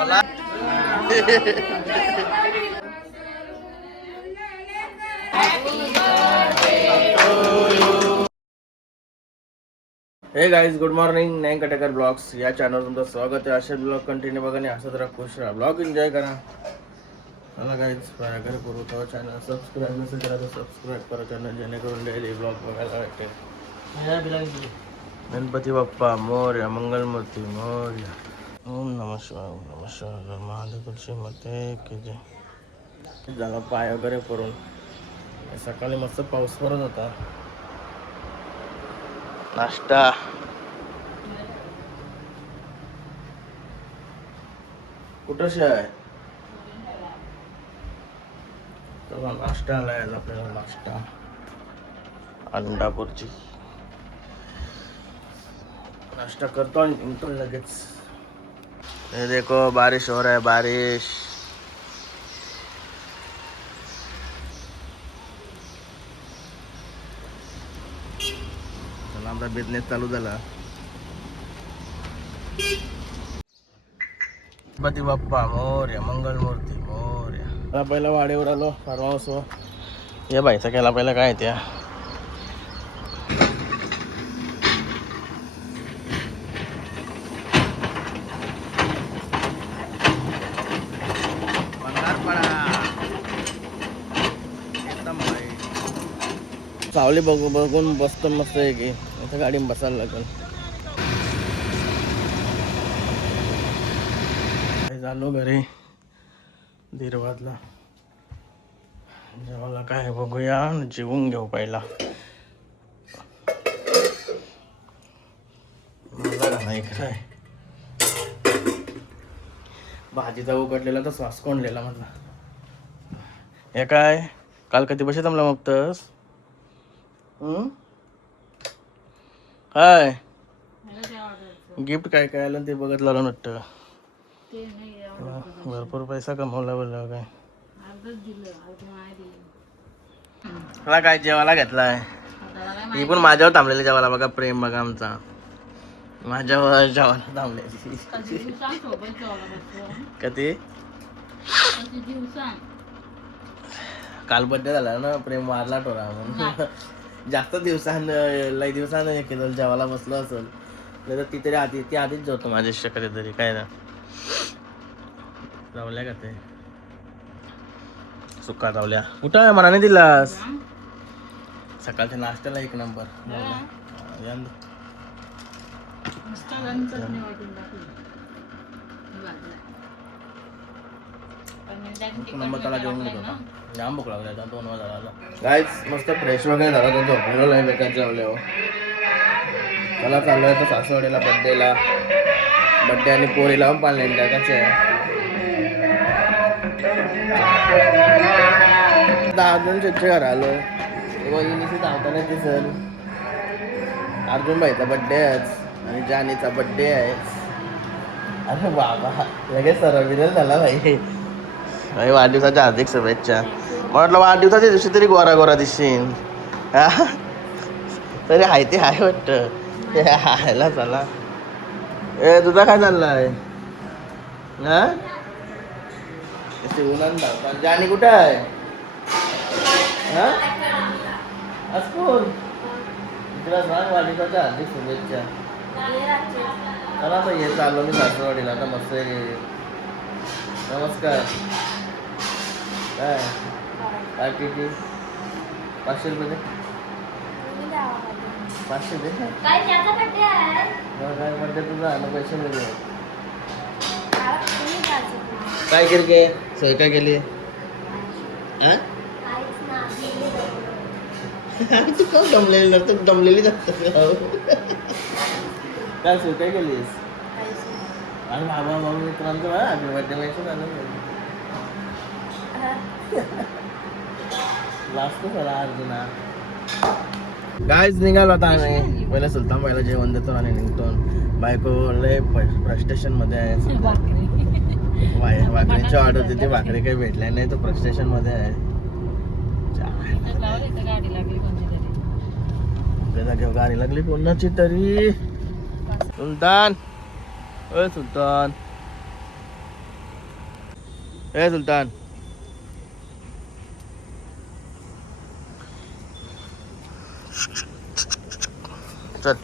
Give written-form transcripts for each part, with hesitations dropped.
हे guys, good morning. नॅन Katekar blogs या channel तुमचं स्वागत आहे. असे ब्लॉग कंटिन्यू बघा आणि असं जरा खुश राहा, ब्लॉग एन्जॉय करा. मला गाईज घर करू तो चॅनल सबस्क्राईब नसेल करा तर सबस्क्राईब करा चॅनल, जेणेकरून डेली ब्लॉग बघायला भेटेल. गणपती बाप्पा मोरया, मंगलमूर्ती मोरया. ओम नमः शिवाय, ओम नमः शिवाय. महादेव तुळशी मध्ये की जय. झाला पाय वगैरे करून. सकाळी मस्त पाऊस पडत होता. नाश्ता कुठं आहे तेव्हा नाश्ता आलाय आपल्याला. नाश्ता अंडापूरची नाश्ता करतो आणि निघतो लगेच. ये देखो बारिश हो रहा है, बारिश. चला आमचा बिझनेस चालू झाला. गणपती बाप्पा मोरया, मंगलमूर्ती मोरया. पहिला वाडेवर आलो फार्म हाऊस वर. या बाईचा केला पहिला काय त्या सावली बघून बसतो मस्त आहे की इथं गाडी बसायला लागेल. झालो घरी धीरवादला. जेवायला काय बघूया, जेवून घेऊ पहिला. मला नाही काय भाजीचा उकडलेला तर श्वास कोंडलेला म्हटला. हे काय काल कधी बशी जमला मग तस काय गिफ्ट काय काय आलं ते बघत लागलं वाटतं. भरपूर पैसा कमवला बोलला काय. मला काय जेवायला घेतलाय. ही पण माझ्यावर थांबलेली जेवायला बघा. प्रेम बघा आमचा माझ्यावर जेवायला थांबलेली. कधी काल बड्डे झाला ना, प्रेम वारला टोरा म्हणून जास्त लई दिवसानं केलं जेवायला बसलो असेल नाही तर ती तरी आधी ती आधीच जेवतो माझ्याशी कधीतरी. काय ना रावल्या का ते सुका रावल्या कुठं आहे मनाने दिलास. सकाळच्या नाश्त्याला एक नंबर. त्याला जेवण घेत होता. जाम भूक लागला 2 वाजता. गाईज मस्त फ्रेश वगैरे झाला तर झोपलेलो आहे बेकार जेवल्यावर. मला चाललोय तर सासवडीला बड्डेला. बड्डे आणि पोरीला पण पाळले त्याचे 10 जण शेतचे घर आलो. धावताना दिसल. अर्जुन भाईचा बड्डे आहे आणि जानीचा बड्डे आहे. अरे बाबा लगेच सरविरल झाला भाई. भाई वाढदिवसाच्या हार्दिक शुभेच्छा. म्हटलं वाढदिवसाच्या दिवशी तरी गोरा गोरा दिसशील. तरी हाय ते हाय वाटतं. हायला चला. ए तुझा काय चाललाय ना. जानी कुठे आहे हा असपूर. तुला सांग वाढदिवसाच्या हार्दिक शुभेच्छा. चला तर ये चाललो मी सासरवाडीला आता मस्त. नमस्कार. काय काय किती 500 रुपये दे. 500 दे. काय बड्डे तुझा ना पैसे मिळले. काय केली सोय काय केली तू का दमलेली नसतं. दमलेली जास्त काय सोय काय केलीस. आणि बाबा बाबा मित्रांचं बड्डे पैसे झालं लास्ट झाला अर्जुना. गाईज निघालो आता आम्ही. पहिला सुलतान बाईला जेवण देतो आणि निघतो. बायको लय फ्रस्ट्रेशन मध्ये आहे. भाकरीची ऑर्डर होती ती भाकरी काही भेटल्या नाही तर फ्रस्ट्रेशन मध्ये आहे. गाडी लागली कोणाची तरी. सुलतान ओ सुलतान ए सुलतान चल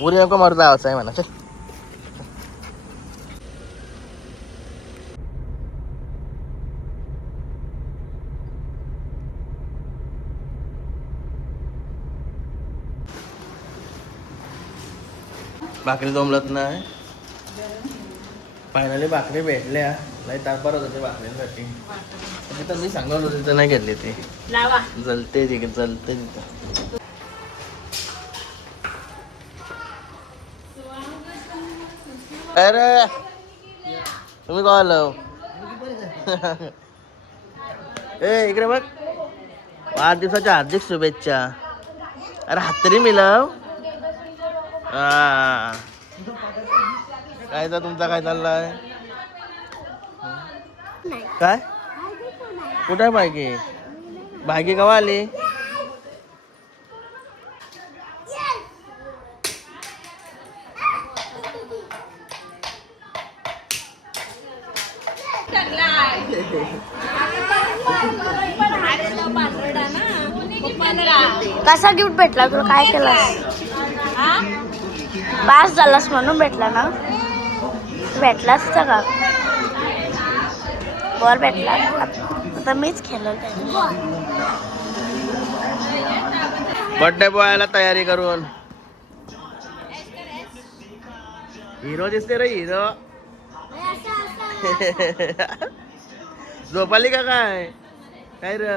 उरी नको मारता आवाज आहे म्हणा चल भाकरी जमलत नाही फायनली भाकरी भेटल्या नाही तारपार होत ते भाकरीसाठी तिथं मी सांगत होतो तिथं नाही घेतली ती जलते तिथे जलते तिथं अरे तुम्ही कॉल ए इकडे बघ वाढदिवसाच्या हार्दिक शुभेच्छा अरे हात तरी मिळव हा काय तर तुमचा काय चाललाय काय कुठे बायकी बायकी केव्हा आली कसा गिफ्ट भेटला तुला काय केलास पास झालास म्हणून भेटला ना भेटलास का बॉल भेटला आता मीच खेळलो बर्थडे बॉयला तयारी करून हिरो दिसते रे हिरो झोपाली का काय काय र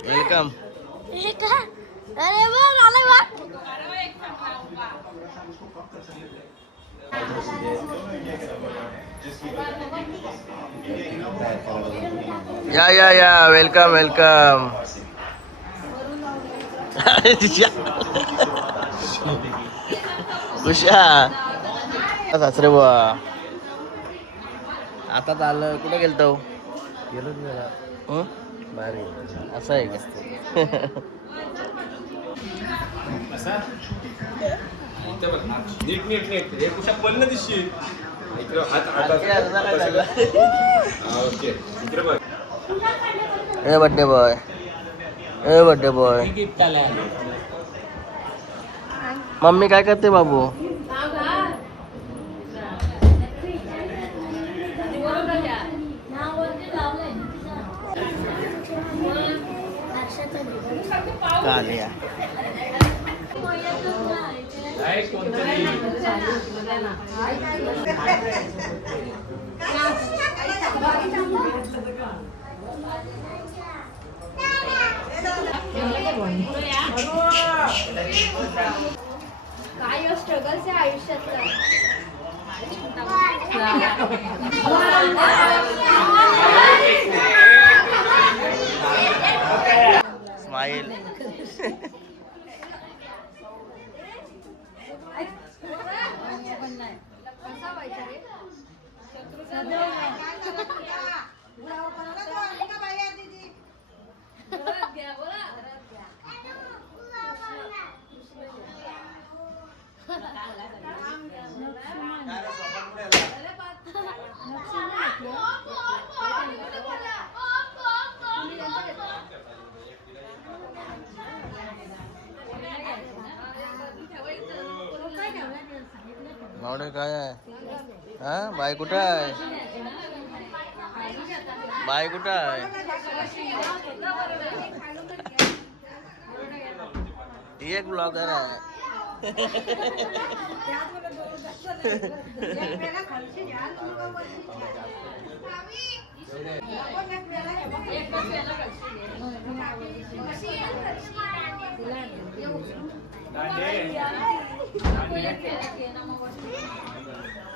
वेलकम अरे बघ आले बघ या वेलकम वेलकम उषा सासरे बुवा आता चाललं कुठं गेलतो गेलो भारी असं आहे का ए बर्थडे बॉय ए बर्थडे बॉय मम्मी काय करते बाबू कालिया काय स्ट्रगल्स आहे आयुष्यातलं स्माइल मावडे काय आहे हा बाय कुठं आहे बाय कुठं आहे ही एक ब्लॉगर आहे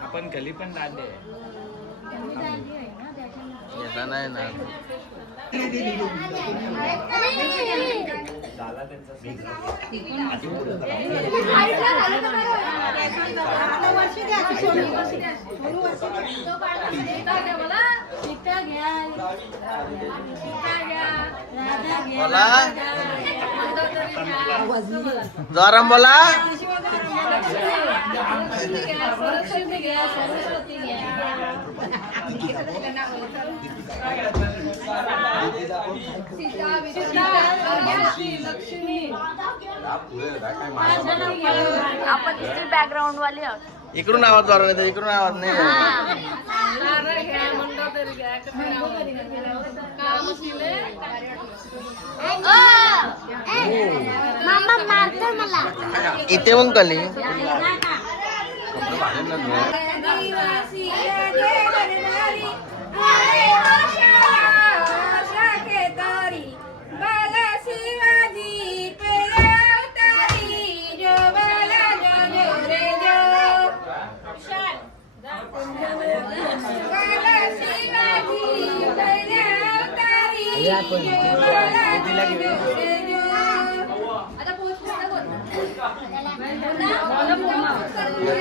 आपण गली पण दांडे येता नाही ना मला जोराम बोला. आपण बॅकग्राऊंड वाले आहोत. इकडून आवाज जोरात येतो, इकडून आवाज नाही येत. मामा मारतो मला. इथे मग कली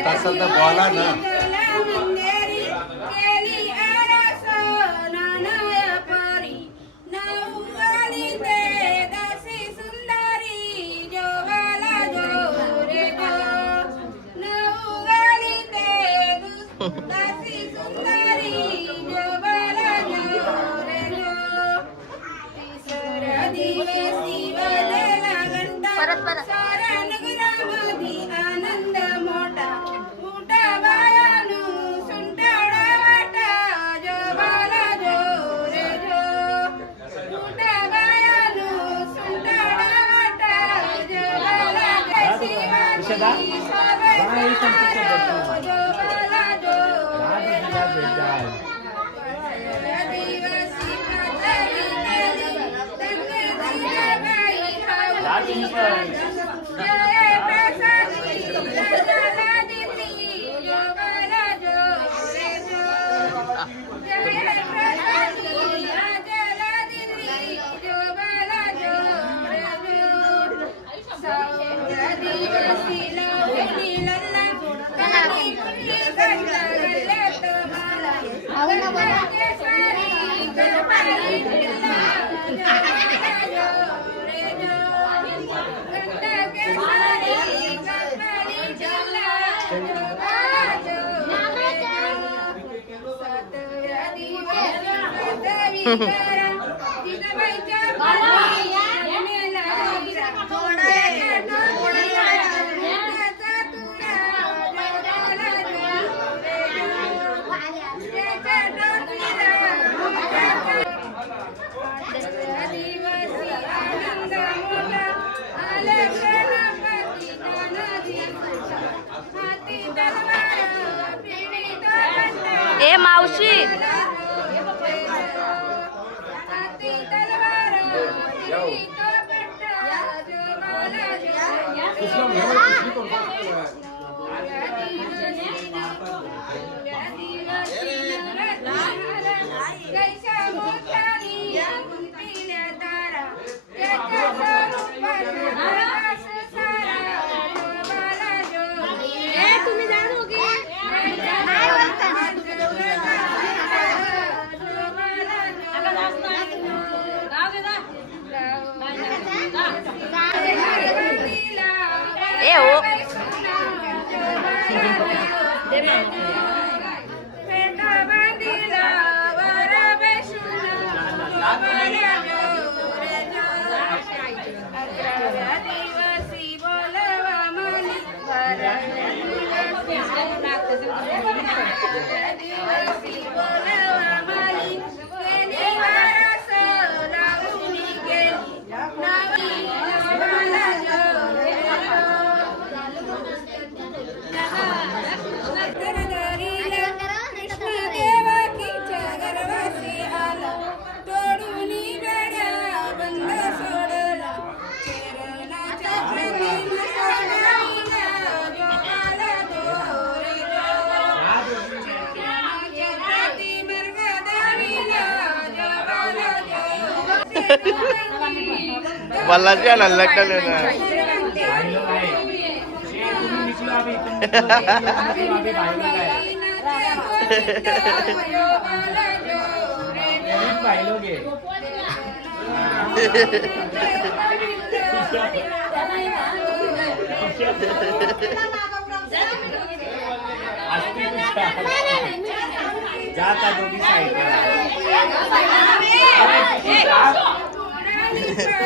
तसं तर बोला ना. परत परत. आनंद मोठा मोठा बायानु सुंटाडा वाटा जो बाला जो रे जो मोठा बायानु सुंटाडा वाटा जो बाला शिवाजी सगळे जो बाला जो आदिवासी मातरी ए मावशी. ए हो. वल्लाची आणायला लागलं ना. पाहिलो गे जाता दोघी साईड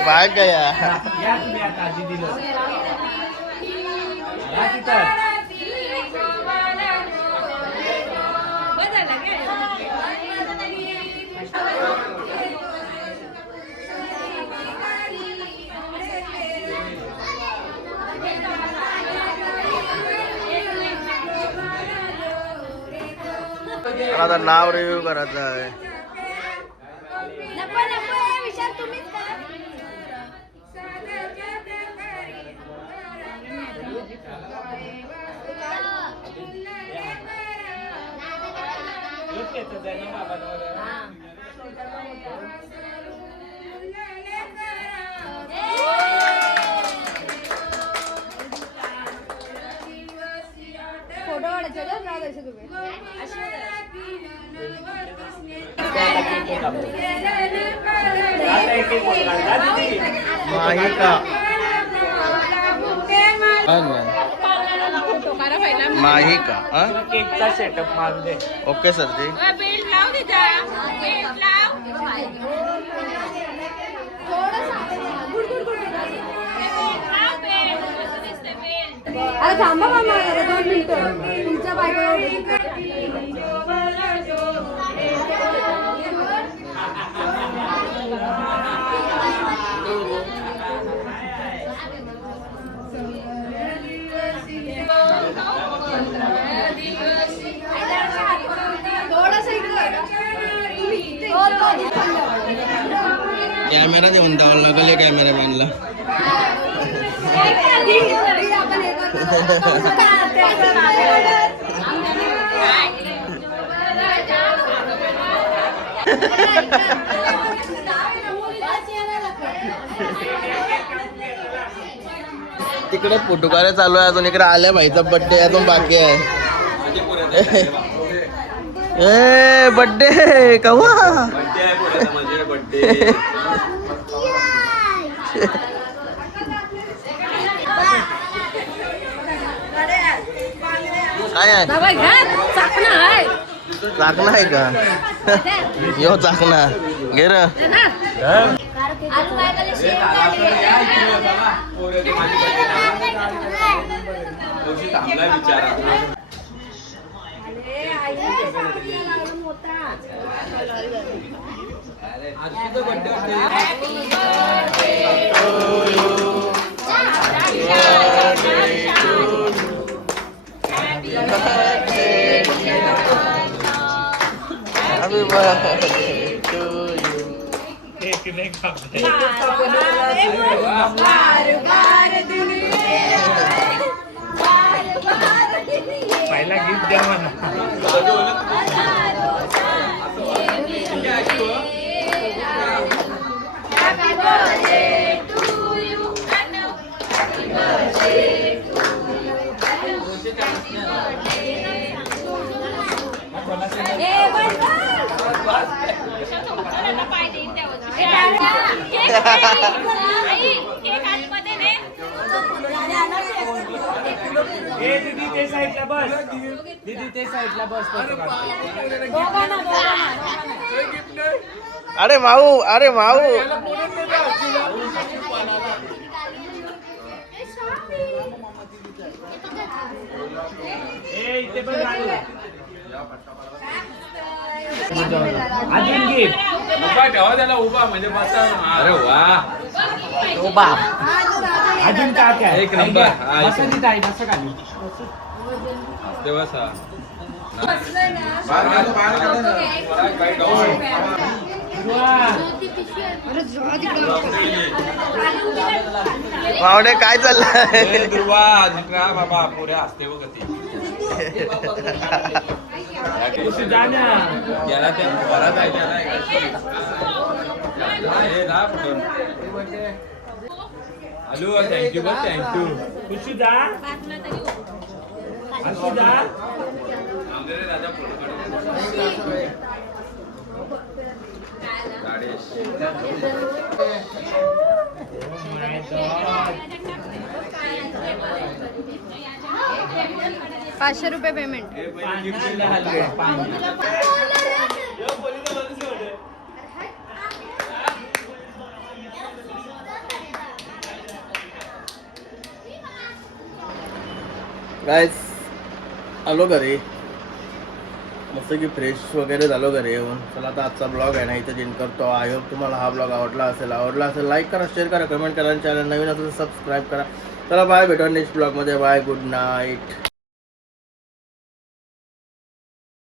बाय गया या तुम्ही आता आधी दिलं या तिथं मला आता नाव रिव्ह्यू करायचं आहे. नको नको हे विचार तुम्हीच करा. फोटो काढायचे ना राहायचे तुम्ही माहिका माहिका हा केकचा सेटअप मारून दे ओके सर जी बेल्ट लाव तिचा बेल्ट लाव अरे थांबा मामा जरा 2 मिनिटं तुमच्या बायकोला कॅमेरा देऊन द्यावा लागेल या कॅमेरामॅनला. तिकडे पुटुकारे चालू आहे अजून, इकडे आल्या भाईचा बर्थडे अजून बाकी आहे. ए बर्थडे कवा काय आहे चाकणा आहे का यो चाकणा घे र Happy birthday to you. Cake नाही खाते पहिला गिफ्ट द्या मला ए दीदी ते साईडला बस दीदी ते साईडला बस अरे माऊ अरे माऊ ए इथे पण राहू अजून गिफ्ट उभा ठेवा त्याला उभा म्हणजे बसा. अरे वा अजून काय काय एक नंबर. बसा तिथं आहे बसा खाली तेव्हा मावडे काय चाललंय दुर्वा बाबा पुऱ्या असते बघ ती गेला त्या घरात आहे हॅलो थँक्यू बघ थँक्यू खुशी जा असू जा दादा Oh my God. 500 रुपये पेमेंट. गाईस आलो घरी मस्त की फ्रेश वगैरे झालो घरी येऊन. चला आता आजचा ब्लॉग आहे ना इथं जिन करतो. आय होप तुम्हाला हा ब्लॉग आवडला असेल लाईक करा, शेअर करा, कमेंट करा आणि चॅनल नवीन असेल तर सबस्क्राईब करा. चला बाय, भेटूया नेक्स्ट ब्लॉगमध्ये. Bye, good night.